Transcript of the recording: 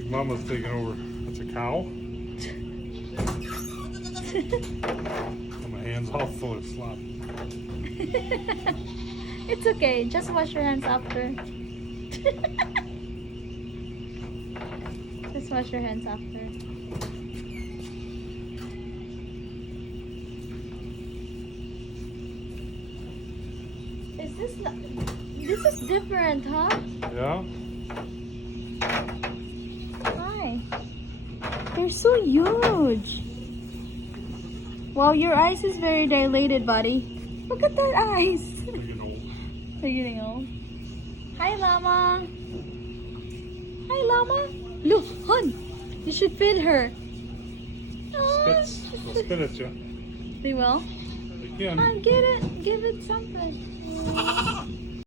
Big Mama's taking over. That's a cow. Got my hands all full of slop. It's okay. Just wash your hands after. Just wash your hands after. Is this not, this is different, huh? Yeah? Why? They're so huge. Wow, your eyes is very dilated, buddy. Look at that eyes. They're getting old. They're getting old. Hi, Llama. Hi, Llama. Look, hon. You should feed her. Oh, Spits. They'll spit at you. they will. They can. Hon, get it. Give it something.